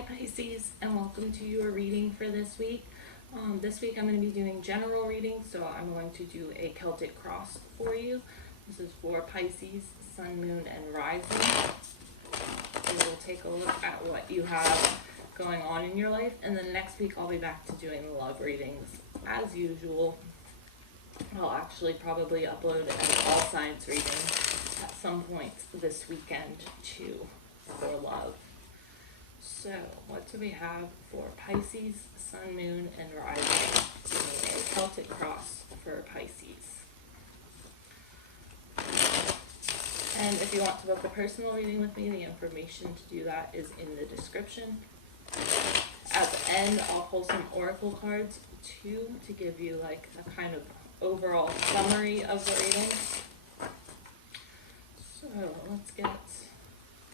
Hi Pisces, and welcome to your reading for this week. This week I'm going to be doing general readings, so I'm going to do a Celtic Cross for you. This is for Pisces, Sun, Moon, and Rising. So we'll take a look at what you have going on in your life, and then next week I'll be back to doing love readings as usual. I'll actually probably upload an all signs reading at some point this weekend too for love. So, what do we have for Pisces, Sun, Moon, and Rising? A Celtic Cross for Pisces. And if you want to book a personal reading with me, the information to do that is in the description. At the end, I'll pull some oracle cards too to give you like a kind of overall summary of the reading. So, let's get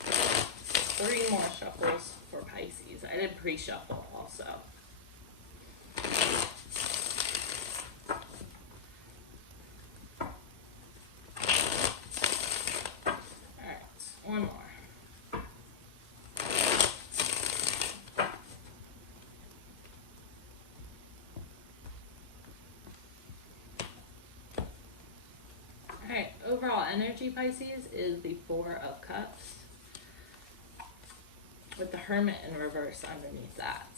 3 more shuffles for Pisces. I did pre-shuffle also. Alright, one more. Alright, overall energy, Pisces, is the 4 of Cups, with the Hermit in reverse underneath that.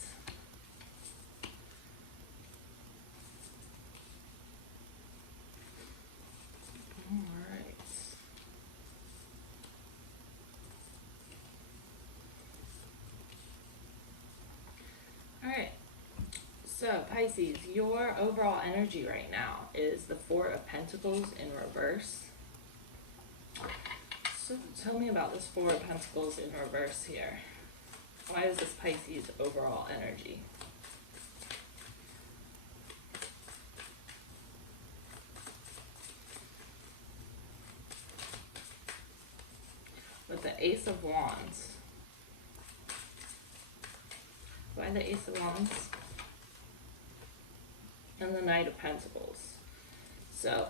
Alright. Alright. So, Pisces, your overall energy right now is the 4 of Pentacles in reverse. So, tell me about this 4 of Pentacles in reverse here. Why is this Pisces overall energy? With the Ace of Wands. Why the Ace of Wands? And the Knight of Pentacles. So,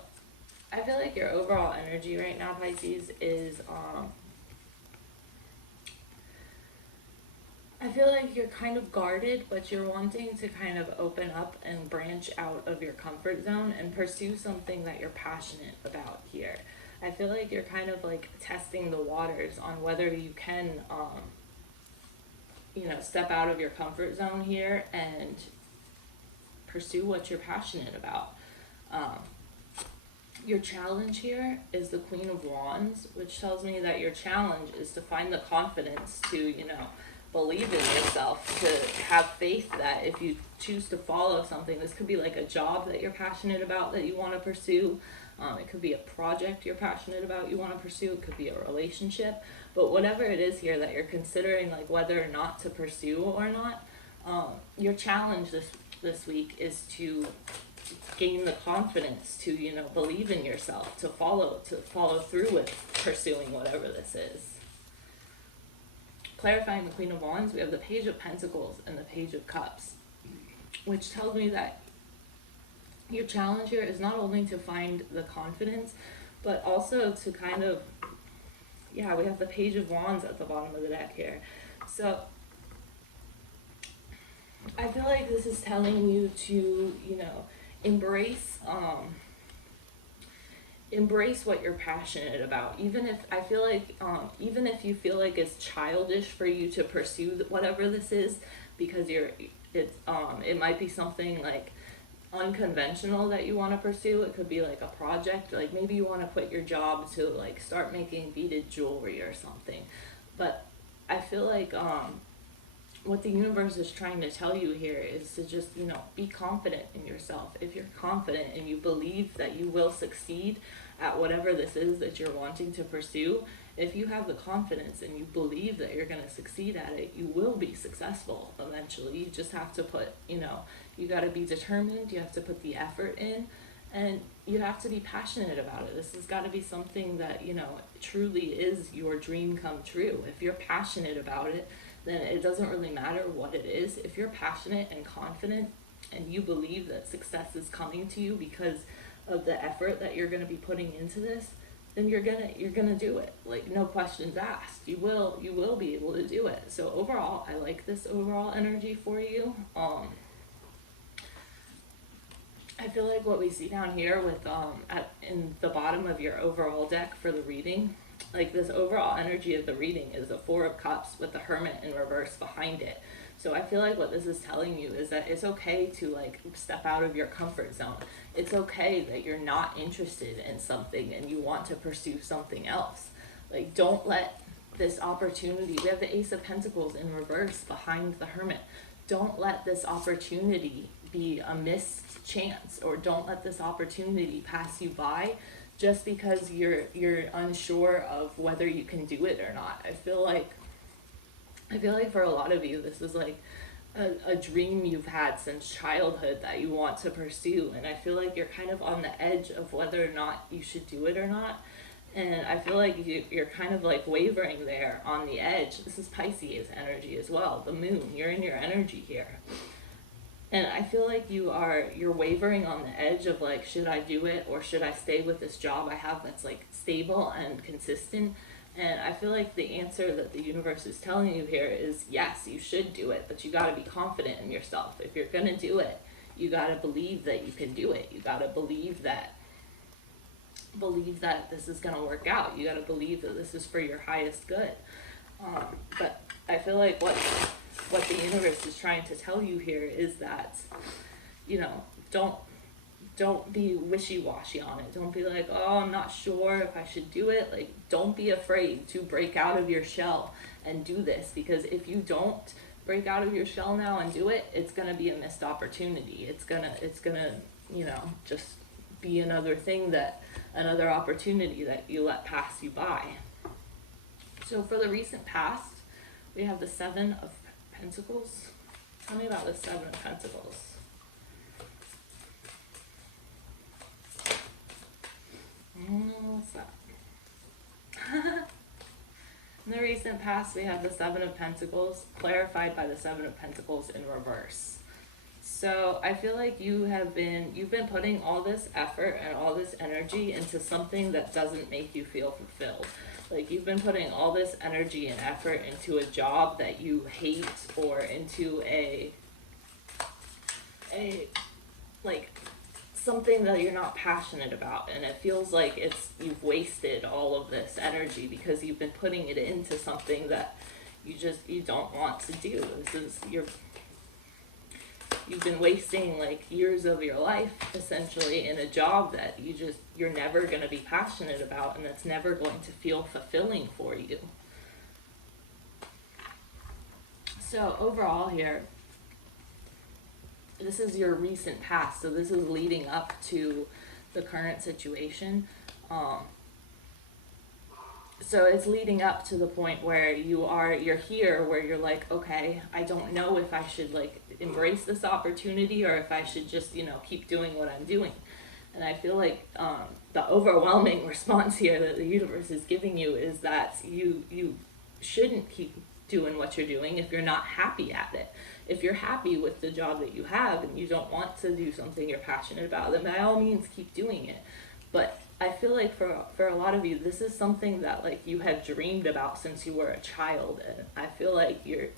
I feel like your overall energy right now, Pisces, is I feel like you're kind of guarded, but you're wanting to kind of open up and branch out of your comfort zone and pursue something that you're passionate about here. I feel like you're kind of like testing the waters on whether you can, step out of your comfort zone here and pursue what you're passionate about. Your challenge here is the Queen of Wands, which tells me that your challenge is to find the confidence to, believe in yourself, to have faith that if you choose to follow something, this could be like a job that you're passionate about that you want to pursue. It could be a project you're passionate about you want to pursue. It could be a relationship. But whatever it is here that you're considering, like whether or not to pursue or not, your challenge this week is to gain the confidence to, believe in yourself, to follow through with pursuing whatever this is. Clarifying the Queen of Wands, we have the Page of Pentacles and the Page of Cups, which tells me that your challenge here is not only to find the confidence, but also to kind of, we have the Page of Wands at the bottom of the deck here. So I feel like this is telling you to, embrace what you're passionate about, even if you feel like it's childish for you to pursue whatever this is, because it might be something like unconventional that you want to pursue. It could be like a project, like maybe you want to quit your job to like start making beaded jewelry or something. But I feel like what the universe is trying to tell you here is to just, be confident in yourself. If you're confident and you believe that you will succeed at whatever this is that you're wanting to pursue, if you have the confidence and you believe that you're going to succeed at it, you will be successful eventually. You just have to put, you got to be determined, you have to put the effort in, and you have to be passionate about it. This has got to be something that, truly is your dream come true. If you're passionate about it, then it doesn't really matter what it is. If you're passionate and confident and you believe that success is coming to you because of the effort that you're going to be putting into this, then you're gonna do it. Like, no questions asked. You will be able to do it. So overall, I like this overall energy for you. I feel like what we see down here with in the bottom of your overall deck for the reading, like this overall energy of the reading is the Four of Cups with the Hermit in reverse behind it. So I feel like what this is telling you is that it's okay to like step out of your comfort zone. It's okay that you're not interested in something and you want to pursue something else. Like, don't let this opportunity, we have the Ace of Pentacles in reverse behind the Hermit. Don't let this opportunity be a missed chance, or don't let this opportunity pass you by just because you're unsure of whether you can do it or not. I feel like for a lot of you, this is like a dream you've had since childhood that you want to pursue, and I feel like you're kind of on the edge of whether or not you should do it or not. And I feel like you're kind of like wavering there on the edge. This is Pisces energy as well. The moon, you're in your energy here. And I feel like you're wavering on the edge of like, should I do it, or should I stay with this job I have that's like stable and consistent? And I feel like the answer that the universe is telling you here is yes, you should do it, but you got to be confident in yourself. If you're going to do it, you got to believe that you can do it. You got to believe that this is going to work out. You got to believe that this is for your highest good. But I feel like what the universe is trying to tell you here is that, you know, don't be wishy-washy on it. Don't be like, oh, I'm not sure if I should do it. Like, don't be afraid to break out of your shell and do this, because if you don't break out of your shell now and do it, it's going to be a missed opportunity. It's going to, you know, just be another opportunity that you let pass you by. So for the recent past, we have the Seven of Pentacles. Tell me about the Seven of Pentacles. What's that? In the recent past, we have the Seven of Pentacles, clarified by the Seven of Pentacles in reverse. So I feel like you've been putting all this effort and all this energy into something that doesn't make you feel fulfilled. Like, you've been putting all this energy and effort into a job that you hate, or into a like something that you're not passionate about, and it feels like you've wasted all of this energy because you've been putting it into something that you don't want to do. You've been wasting like years of your life essentially in a job that you're never going to be passionate about, and that's never going to feel fulfilling for you. So overall here, this is your recent past, so this is leading up to the current situation. So it's leading up to the point where you're here, where you're like, okay, I don't know if I should like embrace this opportunity, or if I should just, you know, keep doing what I'm doing. And I feel like the overwhelming response here that the universe is giving you is that you shouldn't keep doing what you're doing if you're not happy at it. If you're happy with the job that you have and you don't want to do something you're passionate about, then by all means keep doing it. But I feel like for a lot of you, this is something that like you have dreamed about since you were a child, and I feel like you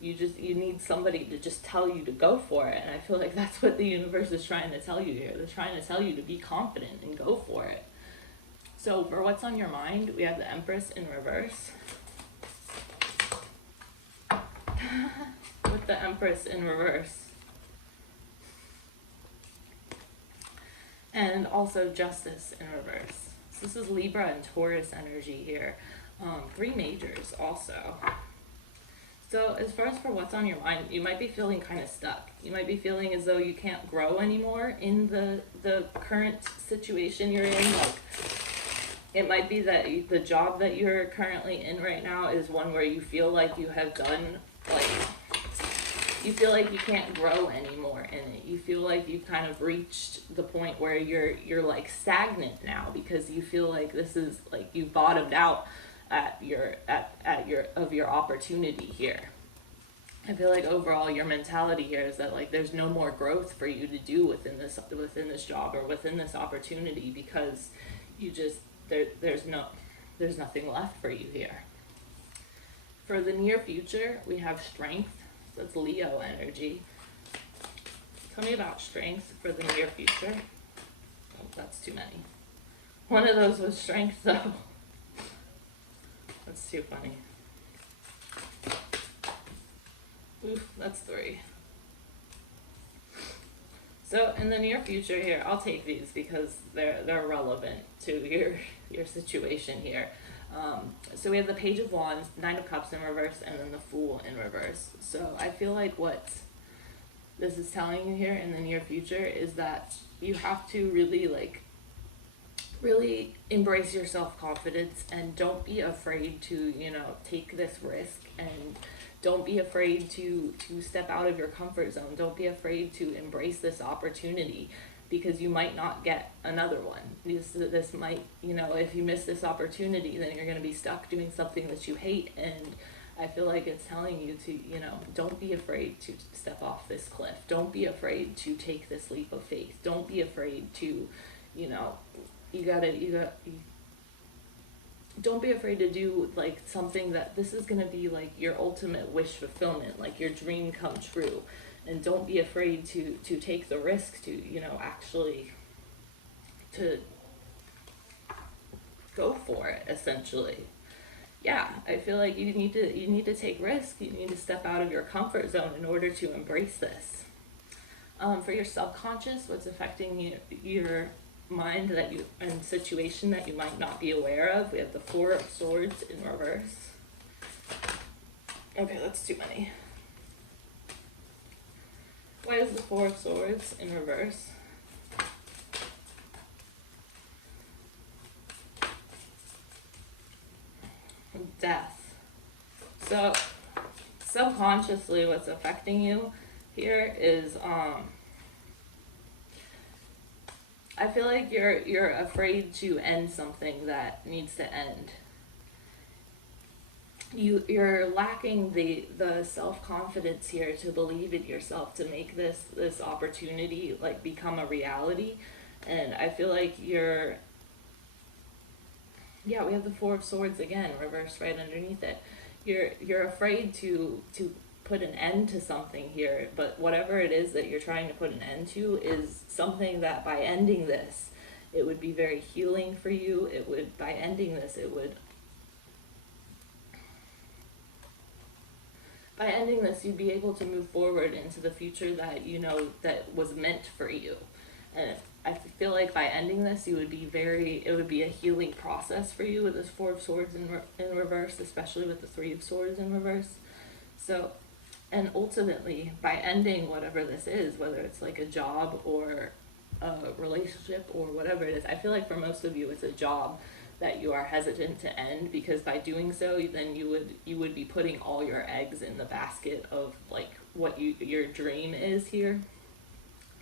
need somebody to just tell you to go for it. And I feel like that's what the universe is trying to tell you here. They're trying to tell you to be confident and go for it. So for what's on your mind, we have the Empress in reverse. With the Empress in reverse. And also Justice in reverse. So this is Libra and Taurus energy here. 3 majors also. So as far as for what's on your mind, you might be feeling kind of stuck. You might be feeling as though you can't grow anymore in the current situation you're in. Like, it might be that the job that you're currently in right now is one where you feel like you have done, like, you feel like you can't grow anymore in it. You feel like you've kind of reached the point where you're like stagnant now, because you feel like this is like you've bottomed out at your opportunity here. I feel like overall your mentality here is that like there's no more growth for you to do within this job or within this opportunity, because there's nothing left for you here. For the near future, we have strength. So that's Leo energy. Tell me about strength for the near future. Oh, that's too many. One of those was strength, though. That's too funny. Oof, that's 3. So in the near future here, I'll take these because they're relevant to your situation here. So we have the Page of Wands, 9 of Cups in reverse, and then the Fool in reverse. So I feel like what this is telling you here in the near future is that you have to really embrace your self-confidence, and don't be afraid to, take this risk, and don't be afraid to step out of your comfort zone. Don't be afraid to embrace this opportunity, because you might not get another one. This might, if you miss this opportunity, then you're going to be stuck doing something that you hate. And I feel like it's telling you to, don't be afraid to step off this cliff. Don't be afraid to take this leap of faith. Don't be afraid to, don't be afraid to do like something that this is going to be like your ultimate wish fulfillment, like your dream come true. And don't be afraid to take the risk to, actually to go for it, essentially. Yeah, I feel like you need to take risks. You need to step out of your comfort zone in order to embrace this. For your subconscious, what's affecting your mind and situation that you might not be aware of, we have the 4 of Swords in reverse. Okay, that's too many. Why is the 4 of Swords in reverse? Death. So subconsciously what's affecting you here is I feel like you're afraid to end something that needs to end. You're lacking the self-confidence here to believe in yourself, to make this opportunity like become a reality. And I feel like we have the 4 of Swords again, reversed right underneath it. You're afraid to put an end to something here, but whatever it is that you're trying to put an end to is something that by ending this, it would be very healing for you. By ending this, you'd be able to move forward into the future that that was meant for you. And I feel like by ending this, it would be a healing process for you with this 4 of Swords in reverse, especially with the 3 of Swords in reverse. So, and ultimately, by ending whatever this is, whether it's like a job or a relationship or whatever it is, I feel like for most of you, it's a job that you are hesitant to end, because by doing so, then you would be putting all your eggs in the basket of like what your dream is here.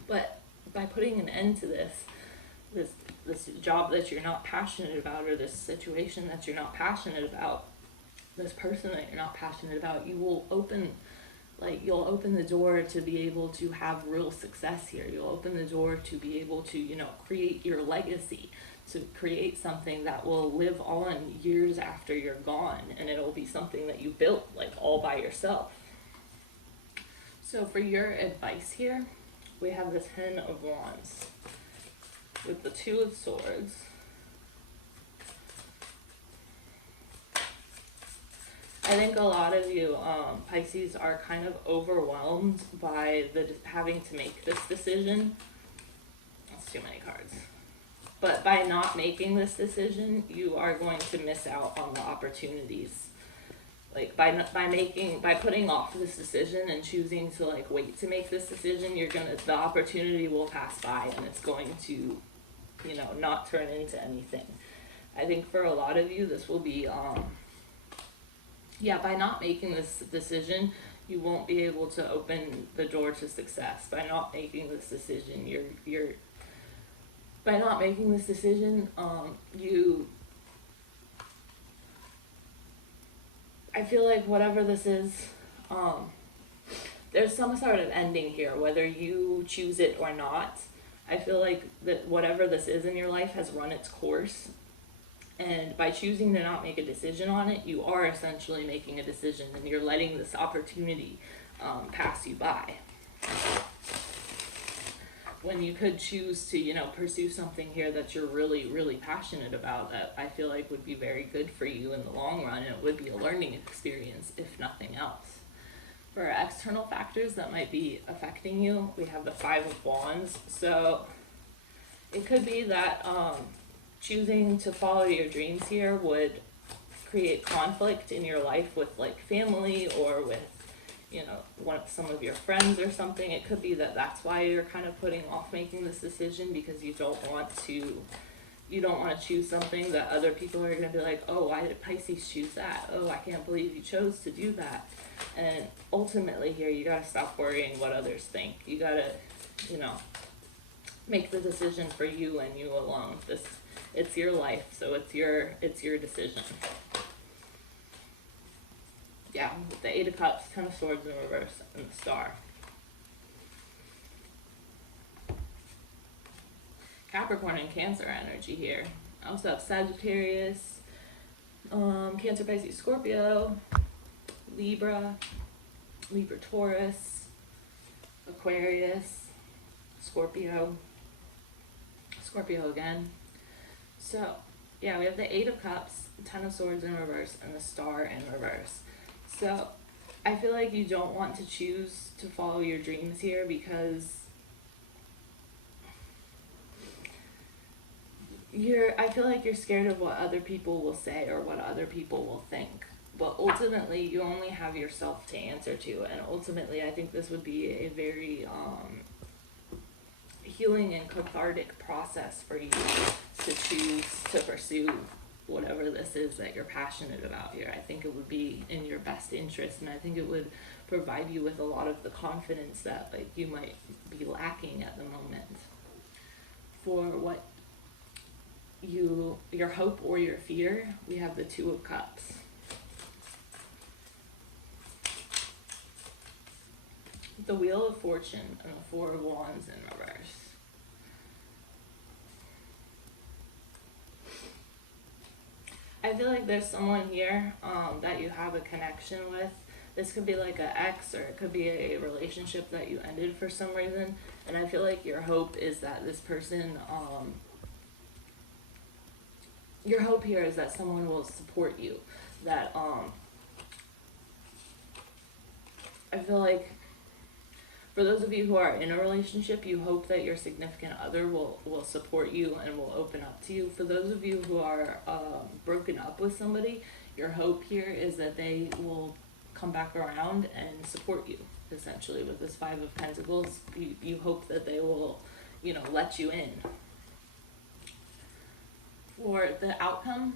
But by putting an end to this job that you're not passionate about, or this situation that you're not passionate about, this person that you're not passionate about, you'll open the door to be able to have real success here. You'll open the door to be able to, create your legacy, to create something that will live on years after you're gone, and it'll be something that you built like all by yourself. So for your advice here, we have the 10 of Wands with the 2 of Swords. I think a lot of you, Pisces, are kind of overwhelmed by having to make this decision. That's too many cards. But by not making this decision, you are going to miss out on the opportunities. Like by putting off this decision and choosing to like wait to make this decision, the opportunity will pass by, and it's going to, not turn into anything. I think for a lot of you, this will be, by not making this decision, you won't be able to open the door to success. By not making this decision, by not making this decision, I feel like whatever this is, there's some sort of ending here, whether you choose it or not. I feel like that whatever this is in your life has run its course, And by choosing to not make a decision on it, you are essentially making a decision, and you're letting this opportunity pass you by. When you could choose to, pursue something here that you're really, really passionate about, that I feel like would be very good for you in the long run, and it would be a learning experience, if nothing else. For external factors that might be affecting you, we have the Five of Wands. So it could be that choosing to follow your dreams here would create conflict in your life with like family, or with some of your friends or something. It could be that that's why you're kind of putting off making this decision, because you don't want to choose something that other people are going to be like, oh, why did Pisces choose that? Oh, I can't believe you chose to do that. And ultimately here, you got to stop worrying what others think. You got to, make the decision for you and you alone. It's your life, so it's your decision. Yeah, the Eight of Cups, Ten of Swords in reverse, and the Star. Capricorn and Cancer energy here. I also have Sagittarius, Cancer, Pisces, Scorpio, Libra, Taurus, Aquarius, Scorpio again. So, yeah, we have the Eight of Cups, Ten of Swords in reverse, and the Star in reverse. So, I feel like you don't want to choose to follow your dreams here, because I feel like you're scared of what other people will say or what other people will think. But ultimately, you only have yourself to answer to, and ultimately, I think this would be a very healing and cathartic process for you to choose to pursue whatever this is that you're passionate about here. I think it would be in your best interest, and I think it would provide you with a lot of the confidence that you might be lacking at the moment. For what your hope or your fear, we have the Two of Cups. The Wheel of Fortune and the Four of Wands in reverse. I feel like there's someone here that you have a connection with. This could be like an ex, or it could be a relationship that you ended for some reason. And I feel like your hope is that this person, your hope here is that someone will support you. That I feel like for those of you who are in a relationship, you hope that your significant other will support you and will open up to you. For those of you who are broken up with somebody, your hope here is that they will come back around and support you, essentially. With this Five of Pentacles, you hope that they will, let you in. For the outcome,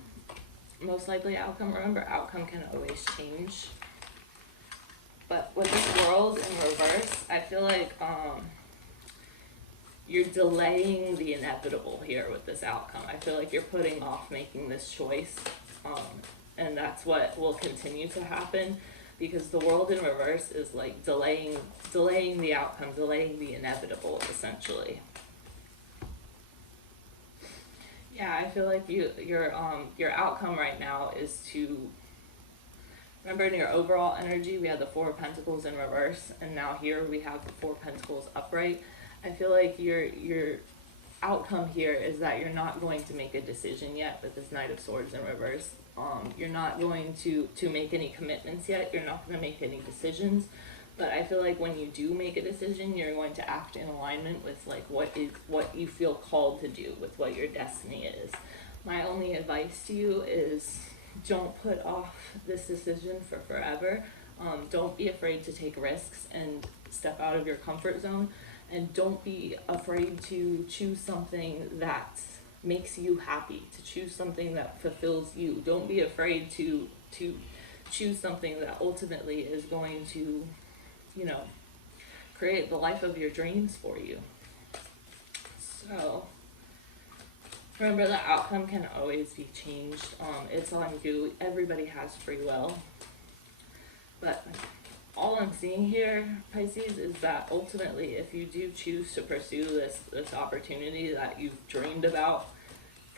most likely outcome, remember, outcome can always change. But with this World in reverse, I feel like you're delaying the inevitable here with this outcome. I feel like you're putting off making this choice, and that's what will continue to happen, because the World in reverse is like delaying the outcome, delaying the inevitable, essentially. Yeah, I feel like your outcome right now is to remember, in your overall energy, we had the Four of Pentacles in reverse, and now here we have the Four of Pentacles upright. I feel like your outcome here is that you're not going to make a decision yet with this Knight of Swords in reverse. You're not going to make any commitments yet. You're not going to make any decisions. But I feel like when you do make a decision, you're going to act in alignment with what you feel called to do, with what your destiny is. My only advice to you is, don't put off this decision for forever. Don't be afraid to take risks and step out of your comfort zone. And don't be afraid to choose something that makes you happy, to choose something that fulfills you. Don't be afraid to choose something that ultimately is going to, create the life of your dreams for you. So remember, the outcome can always be changed. It's on you. Everybody has free will. But all I'm seeing here, Pisces, is that ultimately, if you do choose to pursue this opportunity that you've dreamed about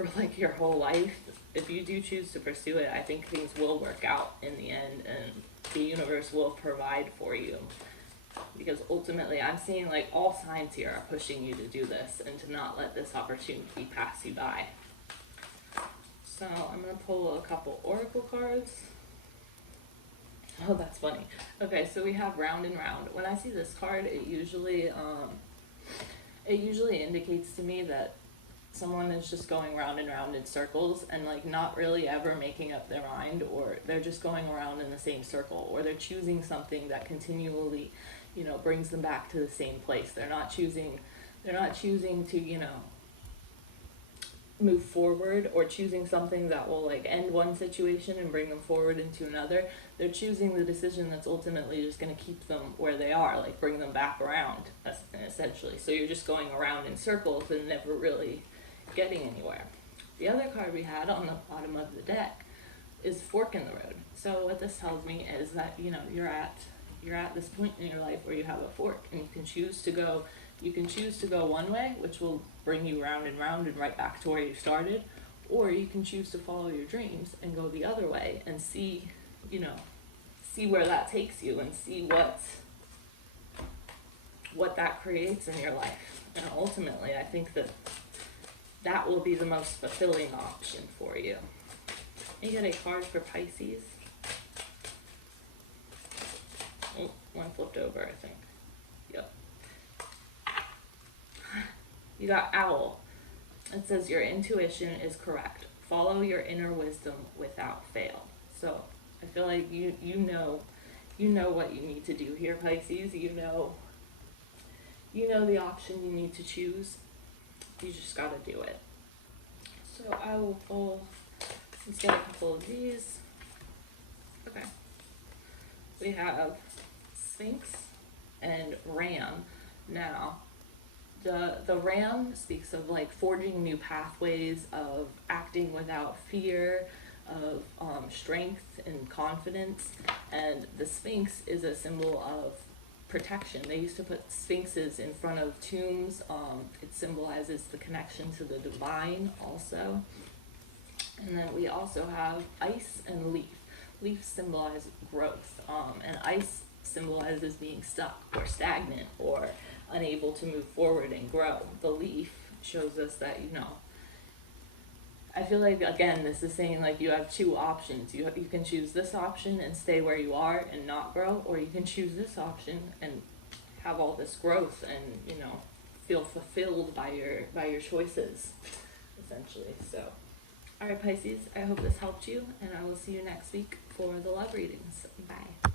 for like your whole life, if you do choose to pursue it, I think things will work out in the end, and the universe will provide for you. Because ultimately, I'm seeing like all signs here are pushing you to do this and to not let this opportunity pass you by. So I'm going to pull a couple oracle cards. Oh, that's funny. Okay, so we have round and round. When I see this card, it usually indicates to me that someone is just going round and round in circles and like not really ever making up their mind, or they're just going around in the same circle, or they're choosing something that continually, you know, brings them back to the same place. They're not choosing to, you know, move forward, or choosing something that will like end one situation and bring them forward into another. They're choosing the decision that's ultimately just going to keep them where they are, like bring them back around, essentially. So you're just going around in circles and never really getting anywhere. The other card we had on the bottom of the deck is fork in the road. So what this tells me is that, you know, you're at this point in your life where you have a fork, and you can choose to go one way, which will bring you round and round and right back to where you started, or you can choose to follow your dreams and go the other way and see where that takes you, and see what that creates in your life. And ultimately, I think that will be the most fulfilling option for you. You get a card for Pisces. Oh, one flipped over, I think. Yep. You got Owl. It says your intuition is correct. Follow your inner wisdom without fail. So I feel like you know what you need to do here, Pisces. You know the option you need to choose. You just gotta do it. So I will pull, let's get a couple of these. Okay. We have Sphinx and Ram. Now, the Ram speaks of like forging new pathways, of acting without fear, of strength and confidence, and the Sphinx is a symbol of protection. They used to put sphinxes in front of tombs. It symbolizes the connection to the divine also. And then we also have ice and leaf. Leaf symbolize growth, and ice symbolizes being stuck or stagnant or unable to move forward and grow. The leaf shows us that, you know, I feel like, again, this is saying like you have two options. You can choose this option and stay where you are and not grow, or you can choose this option and have all this growth and, you know, feel fulfilled by your choices, essentially. So, all right, Pisces, I hope this helped you, and I will see you next week for the love readings. Bye.